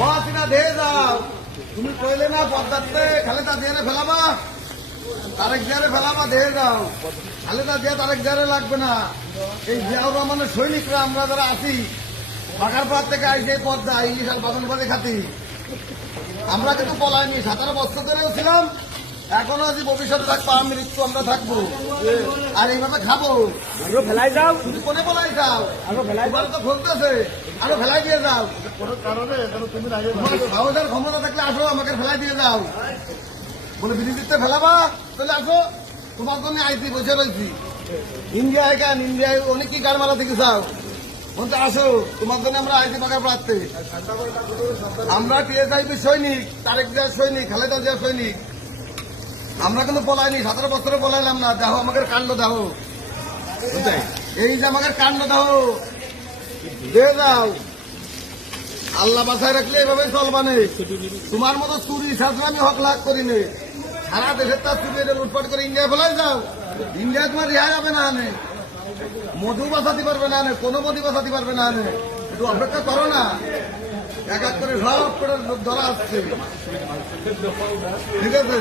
ও হাসিনা দিয়ে যাও, তুমি কইলে না পদ্মাতে খালেদা দিয়ে ফেলাবা, তারেক জিয়ারে ফেলাবা, দিয়ে যাও। খালেদা জিয়া তারেক জিয়ারে লাগবে না। এই জিয়াউর রহমানের সৈনিকরা আমরা যারা আছি বাগারপাড় থেকে আইসে পদ্মা এই বাগানবাড়ি খাতি, আমরা কিন্তু পলাইনি, 17 বছর ধরেও ছিলাম, এখনো আছি, ভবিষ্যতে থাকবো, মৃত্যু আমরা থাকবো, আর এইভাবে খাবো। আরো ফেলাই যাও, তুমি কোনে পলাই যাও, আরো ফেলাই যাও, তো ফলতেছে, আরো ফেলাই দিয়ে যাও। কোনো কারণে তুমি তোমার সাহসের ক্ষমতা থাকলে আসো, আমাকে ফেলাই দিয়ে যাও। বলে বিরোধীতে ফেলাবা, তাহলে আসো, তোমার জন্য আইসি, বসে রয়েছি। ইন্ডিয়ায় কেন, ইন্ডিয়ায় অনেক কি গাড় মারা থেকে যাও, বলতে আসো, তোমার জন্য আমরা আইসি বাগার প্রার্থী। আমরা টিএসআইপি সৈনিক, তারেক জিয়ার সৈনিক, খালেদা জিয়ার সৈনিক। আমরা কিন্তু পলাইনি, 17 বছরে পলাইলাম না। দেখো আমাদের কাণ্ড, দেখো এই যে আমাদের কাণ্ড, দেখো দিয়ে যাও। আল্লাহ বাসায় রাখলে এভাবে চলবানে। তোমার মতো চুরি শাসন আমি হক লাখ করি নে, সারা দেশের তার চুরি এটা লুটপাট করে ইন্ডিয়া ফেলাই যাও। ইন্ডিয়া তোমার রেহাই হবে না আনে, মধু বাঁচাতে পারবে না আনে, কোনো মধু বাঁচাতে পারবে না আনে। একটু অপেক্ষা করো না, এক এক করে সব করে ধরা আসছে, ঠিক আছে।